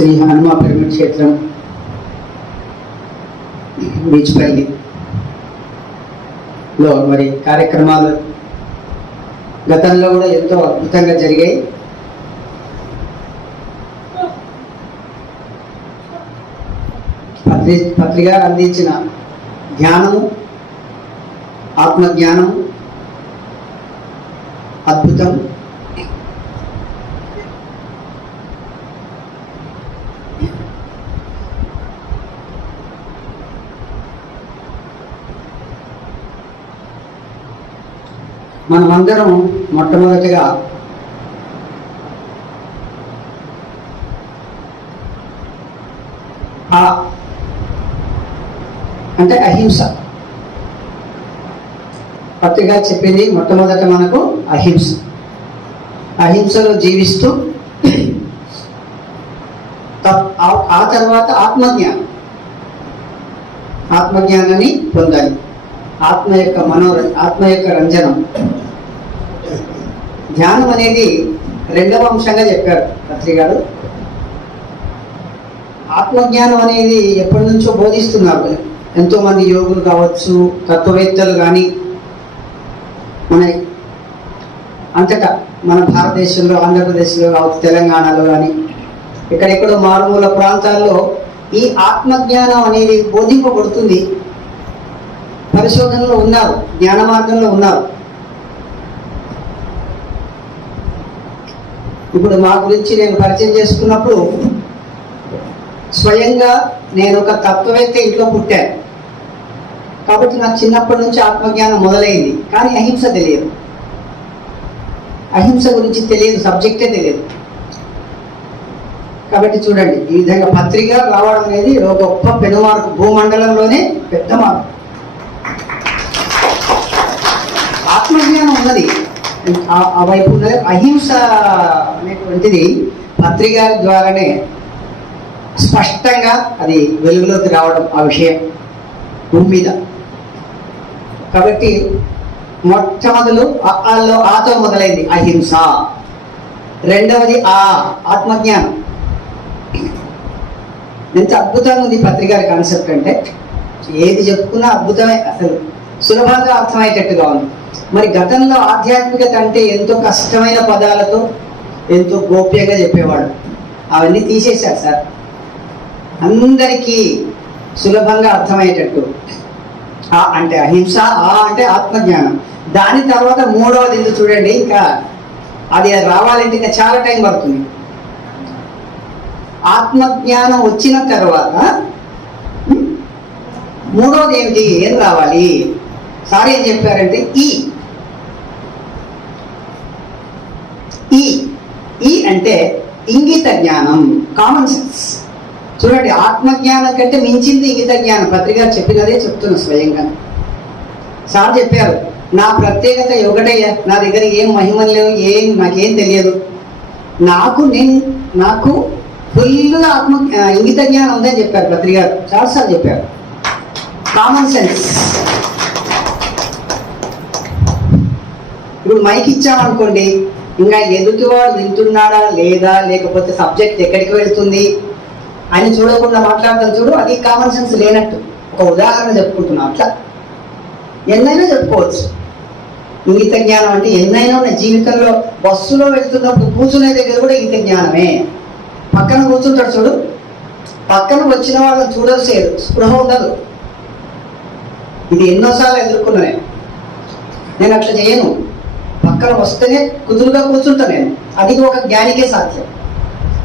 Shri Hanuma pyramid క్షేత్రం బీచ్పల్లి లో మరి కార్యక్రమాలు గతంలో కూడా ఎంతో అద్భుతంగా జరిగాయి. పత్రి పత్రిక అందించిన ధ్యానము ఆత్మజ్ఞానము అద్భుతం. మనమందరం మొట్టమొదటిగా ఆ అంటే అహింస. పత్రిక చెప్పింది మొట్టమొదట మనకు అహింస. అహింసలో జీవిస్తూ ఆ- తర్వాత ఆత్మజ్ఞానం. ఆత్మజ్ఞానాన్ని పొందాలి. ఆత్మ యొక్క మనో ఆత్మ యొక్క రంజనం. ధ్యానం అనేది రెండవ అంశంగా చెప్పారు పత్రికారు ఆత్మజ్ఞానం అనేది ఎప్పటి నుంచో బోధిస్తున్నారు. ఎంతోమంది యోగులు కావచ్చు తత్వవేత్తలు కానీ మన అంతటా మన భారతదేశంలో ఆంధ్రప్రదేశ్లో కావచ్చు తెలంగాణలో కానీ ఎక్కడెక్కడో మారుమూల ప్రాంతాల్లో ఈ ఆత్మజ్ఞానం అనేది బోధింపబడుతుంది. పరిశోధనలో ఉన్నారు జ్ఞాన మార్గంలో ఉన్నారు. ఇప్పుడు మా గురించి నేను పరిచయం చేసుకున్నప్పుడు స్వయంగా నేను ఒక తత్వవేత్త ఇంట్లో పుట్టాను. కాబట్టి నాకు చిన్నప్పటి నుంచి ఆత్మజ్ఞానం మొదలైంది. కానీ అహింస తెలియదు. అహింస గురించి తెలియదు సబ్జెక్టే తెలియదు. కాబట్టి చూడండి ఈ విధంగా పత్రిక రావడం అనేది ఒక గొప్ప పెనుమార్పు. భూమండలంలోనే పెద్ద మార్పు. ఆత్మజ్ఞానం ఉన్నది. ఆ- వైపు ఉన్నది అహింస అనేటువంటిది పత్రిక ద్వారానే స్పష్టంగా అది వెలుగులోకి రావడం ఆ విషయం భూమి మీద. కాబట్టి మొట్టమొదలు ఆ- ఆతో మొదలైంది అహింస. రెండవది ఆ ఆత్మజ్ఞానం. ఎంత అద్భుతంగా ఉంది పత్రికారి కాన్సెప్ట్ అంటే ఏది చెప్పుకున్నా అద్భుతమే అసలు సులభంగా అర్థమయ్యేటట్టుగా ఉంది. మరి గతంలో ఆధ్యాత్మికత అంటే ఎంతో కష్టమైన పదాలతో ఎంతో గోప్యంగా చెప్పేవాడు. అవన్నీ తీసేశారు సార్. అందరికీ సులభంగా అర్థమయ్యేటట్టు. ఆ అంటే అహింస ఆ అంటే ఆత్మజ్ఞానం. దాని తర్వాత మూడవది ఎందుకు చూడండి ఇంకా అది రావాలంటే ఇంకా చాలా టైం పడుతుంది. ఆత్మజ్ఞానం వచ్చిన తర్వాత మూడవది ఏమిటి? ఏం రావాలి? సార్ ఏం చెప్పారంటే ఈ. ఈ. ఈ అంటే ఇంగిత జ్ఞానం కామన్ సెన్స్ చూడండి ఆత్మజ్ఞానం కంటే మించింది ఇంగిత జ్ఞానం. పత్రిక చెప్పినదే చెప్తున్నా స్వయంగా. సార్ చెప్పారు నా ప్రత్యేకత ఒకటయ్యా. నా దగ్గర ఏం మహిమలు లేవు ఏం నాకేం తెలియదు. నాకు నేను నాకు ఫుల్గా ఆత్మ ఇంగిత జ్ఞానం ఉందని చెప్పారు పత్రిక చాలాసార్లు చెప్పారు. కామన్ సెన్స్ ఇప్పుడు మైక్ ఇచ్చామనుకోండి ఇంకా ఎదుటివాడు వింటున్నాడా లేదా లేకపోతే సబ్జెక్ట్ ఎక్కడికి వెళ్తుంది అని చూడకుండా మాట్లాడతాం చూడు అది కామన్ సెన్స్ లేనట్టు. ఒక ఉదాహరణ చెప్పుకుంటున్నాం అట్లా. ఎన్నైనా చెప్పుకోవచ్చు. ఇంగిత జ్ఞానం అంటే ఎన్నైనా ఉన్నాయి జీవితంలో బస్సులో వెళ్తున్నప్పుడు కూర్చునే దగ్గర కూడా ఇంగిత జ్ఞానమే. పక్కన కూర్చుంటాడు చూడు. పక్కన వచ్చిన వాళ్ళని చూడలేదు స్పృహ ఉండదు. ఇది ఎన్నోసార్లు ఎదుర్కొన్నా నేను అట్లా చేయను. అక్కడ వస్తేనే కుదురుగా కూర్చుంటా నేను. అది ఒక జ్ఞానికే సాధ్యం.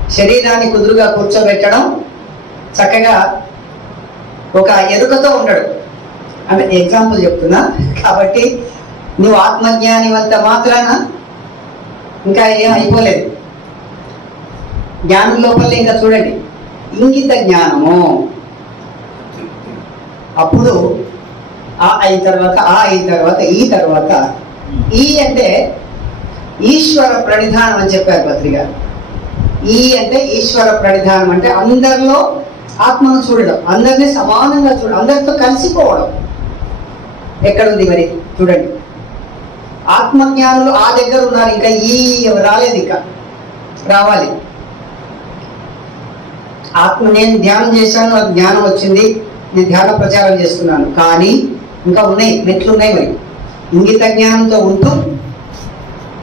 శరీరాన్ని కుదురుగా కూర్చోబెట్టడం చక్కగా ఒక ఎరుకతో ఉండడు. అంటే ఎగ్జాంపుల్ చెప్తున్నా. కాబట్టి నువ్వు ఆత్మజ్ఞాని అంత మాత్రాన ఇంకా ఏం అయిపోలేదు. జ్ఞానం లోపల ఇంకా చూడండి. ఇంగిత జ్ఞానము? అప్పుడు ఆ అయిన తర్వాత ఆ అయిన తర్వాత ఈ తర్వాత ఈ అంటే ఈశ్వర ప్రణిధానం అని చెప్పారు పత్రిక ఈ అంటే ఈశ్వర ప్రణిధానం అంటే అందరిలో ఆత్మను చూడడం అందరినీ సమానంగా చూడడం అందరితో కలిసిపోవడం. ఎక్కడుంది మరి? చూడండి. ఆత్మజ్ఞానులు ఆ దగ్గర ఉన్నారు ఇంకా ఈ రాలేదు ఇంకా. రావాలి. ఆత్మ నేను ధ్యానం చేశాను నాకు జ్ఞానం వచ్చింది నేను ధ్యాన ప్రచారం చేస్తున్నాను. కానీ ఇంకా ఉన్నాయి మెట్లు ఉన్నాయి మరి. ఇంగిత జ్ఞానంతో ఉంటూ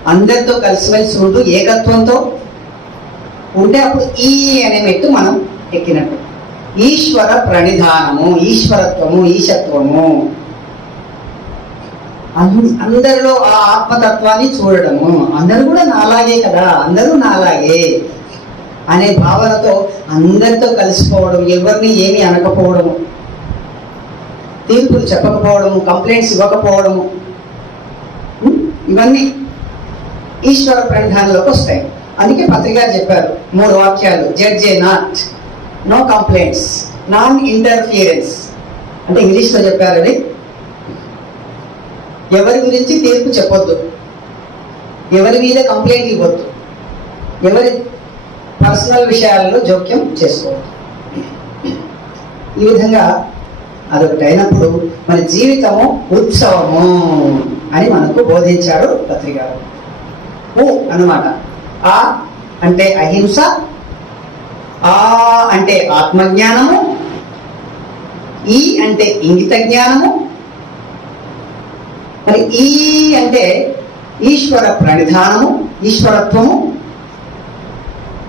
అందరితో కలిసిమెలిసి ఉంటూ ఏకత్వంతో ఉంటే అప్పుడు ఈ అనే మెట్టు మనం ఎక్కినట్టు. ఈశ్వర ప్రణిధానము ఈశ్వరత్వము ఈశత్వము. అందరిలో ఆ ఆత్మతత్వాన్ని చూడడము. అందరూ కూడా నాలాగే కదా అందరూ నాలాగే అనే భావనతో అందరితో కలిసిపోవడం ఎవరిని ఏమీ అనకపోవడము. తీర్పులు చెప్పకపోవడము కంప్లైంట్స్ ఇవ్వకపోవడము. ఇవన్నీ ఈశ్వర ప్రణిధానంలోకి వస్తాయి. అందుకే పత్రిక చెప్పారు మూడు వాక్యాలు judge a not no complaints non interference అంటే ఇంగ్లీష్లో చెప్పారు అది. ఎవరి గురించి తీర్పు చెప్పొద్దు. ఎవరి మీద కంప్లైంట్ ఇవ్వద్దు. ఎవరి పర్సనల్ విషయాలలో జోక్యం చేసుకోవద్దు. ఈ విధంగా అదొకటి అయినప్పుడు మన జీవితము ఉత్సవము. అని మనకు బోధించాడు పత్రికారు ఉ అన్నమాట. ఆ అంటే అహింస ఆ అంటే ఆత్మజ్ఞానము ఈ అంటే ఇంగిత జ్ఞానము మరి ఈ అంటే ఈశ్వర ప్రణిధానము ఈశ్వరత్వము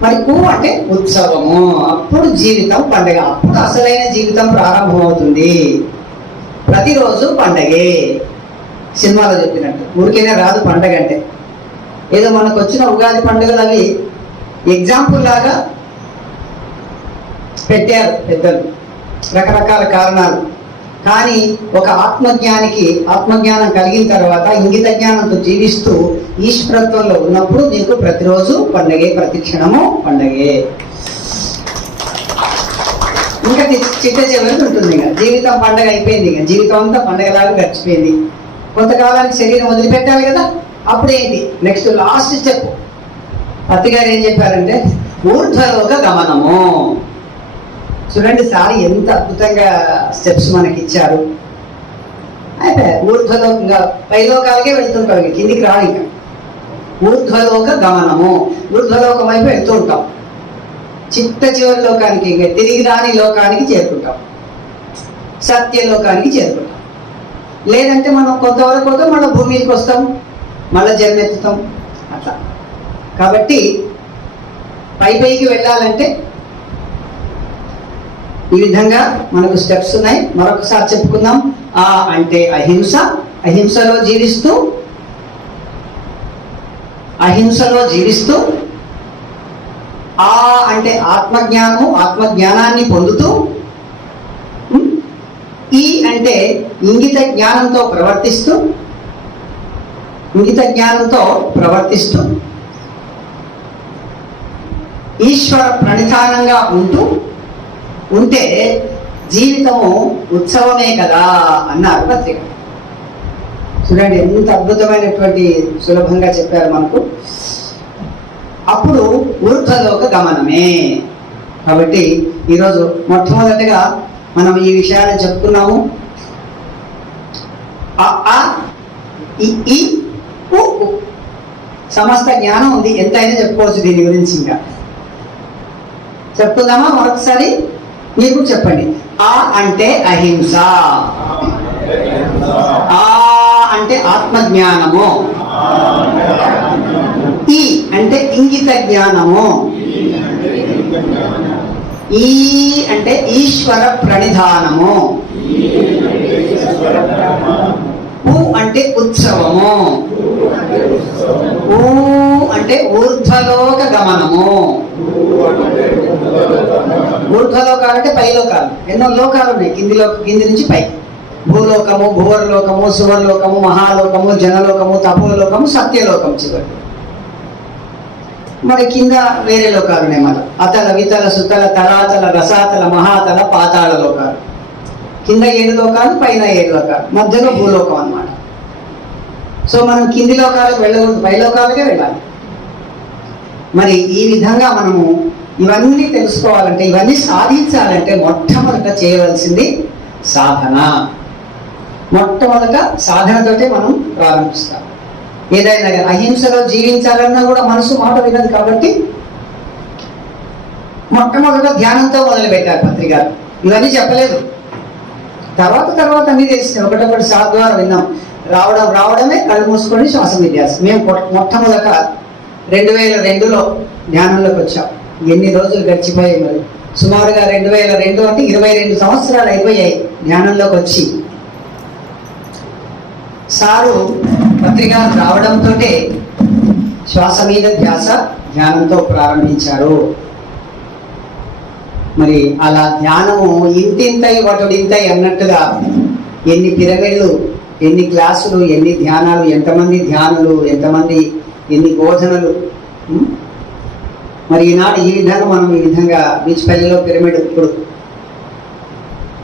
మరి కు అంటే ఉత్సవము. అప్పుడు జీవితం పండగ. అప్పుడు అసలైన జీవితం ప్రారంభమవుతుంది. ప్రతిరోజు పండగే. సినిమాలో చెప్పినట్టు. ఊరికేనే రాదు పండగ అంటే. ఏదో మనకు వచ్చిన ఉగాది పండుగలు అవి ఎగ్జాంపుల్ లాగా పెట్టారు పెద్దలు. రకరకాల కారణాలు. కానీ ఒక ఆత్మజ్ఞానికి ఆత్మజ్ఞానం కలిగిన తర్వాత ఇంగిత జ్ఞానంతో జీవిస్తూ ఈశ్వరత్వంలో ఉన్నప్పుడు నీకు ప్రతిరోజు పండగే ప్రతి క్షణము పండగే. ఇంకా చి- చిట్ట చివరికి ఉంటుంది ఇంకా. జీవితం పండగ అయిపోయింది ఇంకా. జీవితం అంతా పండగలాగా గడిచిపోయింది. కొంతకాలానికి శరీరం వదిలిపెట్టాలి కదా? అప్పుడేంటి? నెక్స్ట్ లాస్ట్ స్టెప్ పత్తి గారు ఏం చెప్పారంటే ఊర్ధ్వలోక గమనము. చూడండి సార్ ఎంత అద్భుతంగా స్టెప్స్ మనకి ఇచ్చారు అయితే ఊర్ధ్వలోకంగా పైలోకాలకే వెళ్తుంటాం ఇక కిందికి రాదు ఇంకా ఊర్ధ్వలోక గమనము. ఊర్ధ్వలోకం వైపు వెళ్తూ ఉంటాం. చిత్త చివరి లోకానికి ఇంకా తిరిగి రాని లోకానికి చేరుకుంటాం. సత్యలోకానికి చేరుకుంటాం. లేదంటే మనం కొంతవరకు పోతే మళ్ళీ భూమి మీదకి వస్తాం మళ్ళీ జన్మెత్తుతాం అట్లా. కాబట్టి పై పైకి వెళ్ళాలంటే ఈ విధంగా మనకు స్టెప్స్ ఉన్నాయి. మరొకసారి చెప్పుకుందాం. ఆ అంటే అహింస. అహింసలో జీవిస్తూ అహింసలో జీవిస్తూ ఆ అంటే ఆత్మజ్ఞానము ఆత్మజ్ఞానాన్ని పొందుతూ ఈ అంటే ఇంగిత జ్ఞానంతో ప్రవర్తిస్తూ ఇంగిత జ్ఞానంతో ప్రవర్తిస్తూ ఈశ్వర ప్రణిధానంగా ఉంటూ ఉంటే జీవితము ఉత్సవమే కదా అన్నారు పత్రిక. చూడండి ఎంత అద్భుతమైనటువంటి సులభంగా చెప్పారు మనకు. అప్పుడు ఊర్ధ్వలోక గమనమే. కాబట్టి ఈరోజు మొట్టమొదటిగా మనం ఈ విషయాలు చెప్పుకున్నాము. ఆ, ఈ, ఉ, సమస్త జ్ఞానం ఉంది. ఎంతైనా చెప్పుకోవచ్చు దీని గురించి ఇంకా. చెప్పుకుందామా మరొకసారి? మీకు చెప్పండి. ఆ అంటే అహింస. ఆ అంటే ఆత్మజ్ఞానము. ఈ అంటే ఇంగిత జ్ఞానము. ఈ అంటే ఈశ్వర ప్రణిధానము. ఊ అంటే ఉత్సవము. ఊ అంటే ఊర్ధ్వలోక గమనము. ఊర్ధ్వలోకాలు అంటే పై లోకాలు. ఎన్నో లోకాలు ఉన్నాయి. కింది లోక కింది నుంచి పై. భూలోకము భువర్లోకము సువర్లోకము మహాలోకము జనలోకము తపోలోకము సత్యలోకం చివరి. మరి కింద వేరే లోకాలు ఉన్నాయి మన అతల వితల సుతల తలాతల రసాతల మహాతల పాతాళ లోకాలు. కింద ఏడు లోకాలు పైన ఏడు లోకాలు. మధ్యలో భూలోకం అనమాట సో మనం కింది లోకాలకు వెళ్ళకూడదు. పై లోకాలకే వెళ్ళాలి. మరి ఈ విధంగా మనము ఇవన్నీ తెలుసుకోవాలంటే ఇవన్నీ సాధించాలంటే మొట్టమొదట చేయవలసింది సాధన. మొట్టమొదట సాధనతోటే మనం ప్రారంభిస్తాం. ఏదైనా అహింసలో జీవించాలన్నా కూడా మనసు మాట వినదు కాబట్టి మొట్టమొదట ధ్యానంతో మొదలు పెట్టారు పత్రిక ఇవన్నీ చెప్పలేదు. తర్వాత తర్వాత అన్ని తెలిసినాయి ఒకటొకటి సార్ ద్వారా విన్నాం. రావడం రావడమే కళ్ళు మూసుకొని శ్వాస విద్యాసం మేము మొట్టమొదట రెండు వేల రెండులో ధ్యానంలోకి వచ్చాం. ఎన్ని రోజులు గడిచిపోయాయి మరి? సుమారుగా రెండు వేల రెండు అంటే ఇరవై రెండు సంవత్సరాలు అయిపోయాయి ధ్యానంలోకి వచ్చి. సారు పత్రిక రావడంతో శ్వాస మీద ధ్యాస ధ్యానంతో ప్రారంభించారు. మరి అలా ధ్యానము ఇంతింతై వటుడింతై అన్నట్టుగా ఎన్ని పిరమిడ్లు ఎన్ని క్లాసులు ఎన్ని ధ్యానాలు ఎంతమంది ధ్యానులు ఎంతమంది ఎన్ని బోధనలు మరి ఈనాడు ఈ విధంగా మనం ఈ విధంగా బీచ్ పిరమిడ్ ఇప్పుడు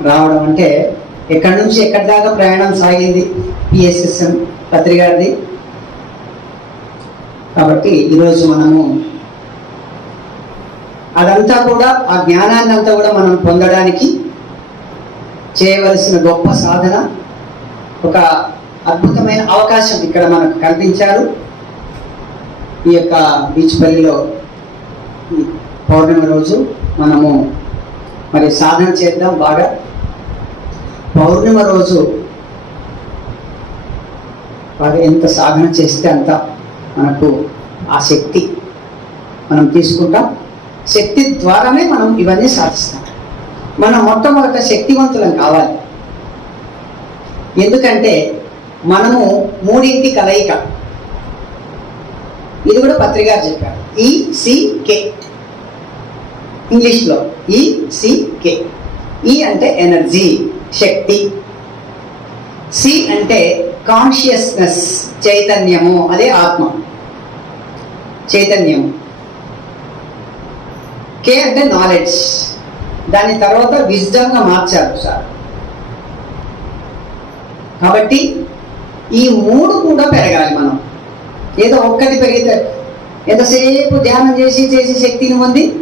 రావడం అంటే ఎక్కడి నుంచి ఎక్కడి దాకా ప్రయాణం సాగింది పిఎస్ఎస్ఎం పత్రికారిది కాబట్టి ఈరోజు మనము అదంతా కూడా ఆ జ్ఞానాన్ని అంతా కూడా మనం పొందడానికి చేయవలసిన గొప్ప సాధన ఒక అద్భుతమైన అవకాశం ఇక్కడ మనకు కల్పించారు. ఈ యొక్క బీచ్పల్లిలో పౌర్ణమి రోజు మనము మరి సాధన చేద్దాం బాగా. పౌర్ణిమ రోజు బాగా ఎంత సాధన చేస్తే అంత మనకు ఆ శక్తి మనం తీసుకుంటాం. శక్తి ద్వారానే మనం ఇవన్నీ సాధిస్తాం. మనం మొట్టమొదట శక్తివంతులం కావాలి. ఎందుకంటే మనము మూడింటి కలయిక. ఇది కూడా పత్రిక చెప్పారు. ఈసీకే ఇంగ్లీష్లో ఈసీకే ఈ అంటే ఎనర్జీ. శక్తి. సి అంటే కాన్షియస్నెస్ చైతన్యము అదే ఆత్మ. చైతన్యము కే అంటే నాలెడ్జ్. దాని తర్వాత విజ్డమ్గా మార్చారు సార్. కాబట్టి ఈ మూడు కూడా పెరగాలి మనం. ఏదో ఒక్కటి పెరిగితే ఎంతసేపు ధ్యానం చేసి చేసి శక్తిని పొంది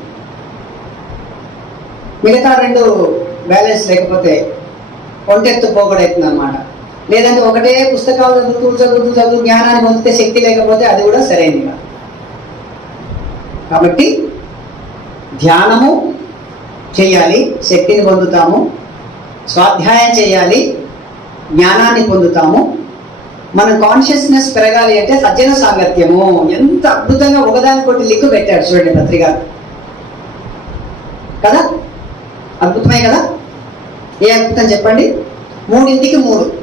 మిగతా రెండు బ్యాలెన్స్ లేకపోతే ఒంటెత్తు పోగొడవుతుంది అనమాట లేదంటే ఒకటే పుస్తకాలు చదువుతూ చదువుతూ చదువు జ్ఞానాన్ని పొందితే శక్తి లేకపోతే అది కూడా సరైనది కాదు. కాబట్టి ధ్యానము చేయాలి శక్తిని పొందుతాము స్వాధ్యాయం చేయాలి జ్ఞానాన్ని పొందుతాము. మన కాన్షియస్నెస్ పెరగాలి అంటే సజ్జన సాంగత్యము. ఎంత అద్భుతంగా ఒకదానికొకటి లిక్కు పెట్టాడు చూడండి పత్రిక. కదా? అద్భుతమే కదా? ఏ అద్భుతం చెప్పండి? మూడింటికి మూడు.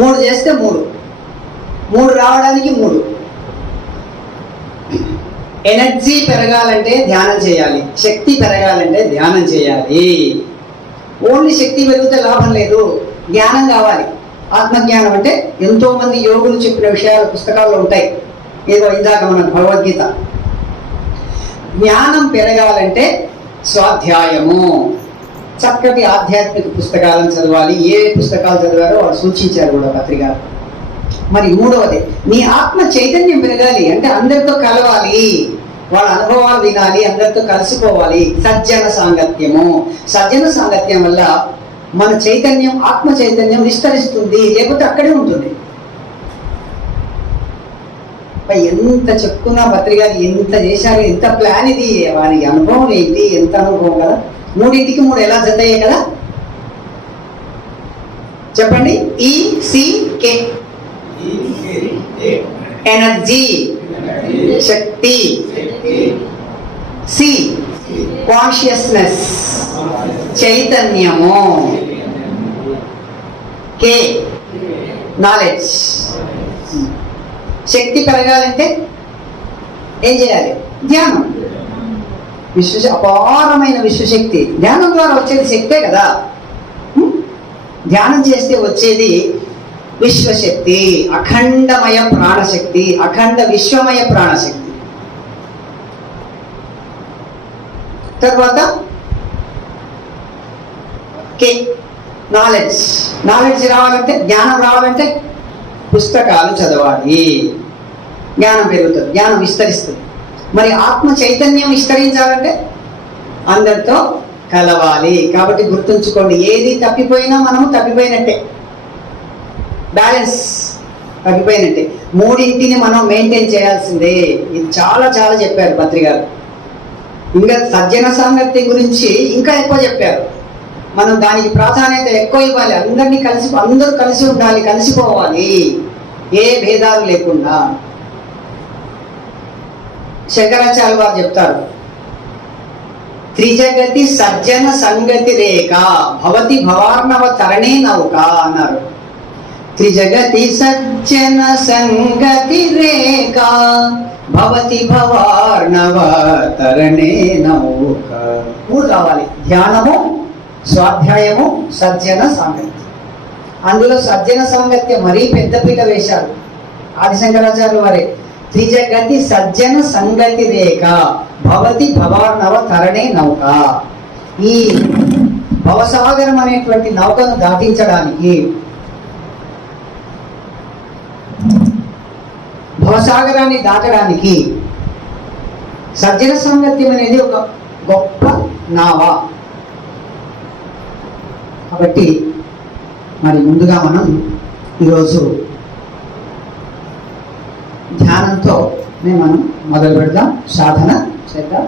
మూడు చేస్తే మూడు. మూడు రావడానికి మూడు. ఎనర్జీ పెరగాలంటే ధ్యానం చేయాలి. శక్తి పెరగాలంటే ధ్యానం చేయాలి. ఓన్లీ శక్తి పెరిగితే లాభం లేదు. జ్ఞానం కావాలి. ఆత్మజ్ఞానం అంటే ఎంతోమంది యోగులు చెప్పిన విషయాలు పుస్తకాల్లో ఉంటాయి. ఏదో ఇందాక మన భగవద్గీత. జ్ఞానం పెరగాలంటే స్వాధ్యాయము. చక్కటి ఆధ్యాత్మిక పుస్తకాలను చదవాలి. ఏ పుస్తకాలు చదివారో వాళ్ళు సూచించారు కూడా పత్రిక. మరి మూడవది నీ ఆత్మ చైతన్యం పెరగాలి. అంటే అందరితో కలవాలి. వాళ్ళ అనుభవాలు వినాలి అందరితో కలిసిపోవాలి. సజ్జన సాంగత్యము. సజ్జన సాంగత్యం వల్ల మన చైతన్యం ఆత్మ చైతన్యం విస్తరిస్తుంది. లేకపోతే అక్కడే ఉంటుంది. ఎంత చెప్పుకున్నా పత్రిక ఎంత చేశారు ఎంత ప్లాన్ ఇది? వారి అనుభవం ఏంటి? ఎంత అనుభవం కదా? మూడింటికి మూడు ఎలా జత అయ్యాయి కదా? చెప్పండి. ఈ సి ఎనర్జీ శక్తి సి కాన్షియస్నెస్ చైతన్యము కే నాలెడ్జ్ శక్తి పెరగాలంటే ఏం చేయాలి? ధ్యానం. విశ్వశ అపారమైన విశ్వశక్తి. ధ్యానం ద్వారా వచ్చేది శక్తే కదా. ధ్యానం చేస్తే వచ్చేది విశ్వశక్తి అఖండమయ ప్రాణశక్తి అఖండ విశ్వమయ ప్రాణశక్తి. తర్వాత కే నాలెడ్జ్ నాలెడ్జ్ రావాలంటే జ్ఞానం రావాలంటే పుస్తకాలు చదవాలి. జ్ఞానం పెరుగుతుంది జ్ఞానం విస్తరిస్తుంది. మరి ఆత్మ చైతన్యం విస్తరించాలంటే అందరితో కలవాలి. కాబట్టి గుర్తుంచుకోండి ఏది తప్పిపోయినా మనము తప్పిపోయినట్టే. బ్యాలెన్స్ తగ్గిపోయినట్టే మూడింటిని మనం మెయింటైన్ చేయాల్సిందే. ఇది చాలా చాలా చెప్పారు పత్రికారు ఇంకా సజ్జన సాంగత్యం గురించి ఇంకా ఎక్కువ చెప్పారు. మనం దానికి ప్రాధాన్యత ఎక్కువ ఇవ్వాలి. అందరినీ కలిసి అందరూ కలిసి ఉండాలి కలిసిపోవాలి. ఏ భేదాలు లేకుండా. శంకరాచార్య వారు చెప్తారు. త్రిజగతి సజ్జన సంగతి రేఖ భవతి భవార్ణవ తరణే నౌక అన్నారు. త్రిజగతి సజ్జన సంగతి రేఖ భవతి భవార్ణవ తరణే నౌక. మూడు కావాలి ధ్యానము స్వాధ్యాయము సజ్జన సాంగత్యం అందులో సజ్జన సాంగత్యం మరీ పెద్ద పీట వేశారు. ఆది ఆదిశంకరాచార్యులు వారే. త్రిజగతి సజ్జన సంగతి రేఖ. భవతి భవార్ణవ తరణే నౌక. ఈ భవసాగరం అనేటువంటి నౌకను దాటించడానికి భవసాగరాన్ని దాటడానికి సజ్జన సంగత్యం అనేది ఒక గొప్ప నావ. కాబట్టి మరి ముందుగా మనం ఈరోజు ధ్యానంతో మనం మొదలు పెడదాం సాధన చేద్దాం.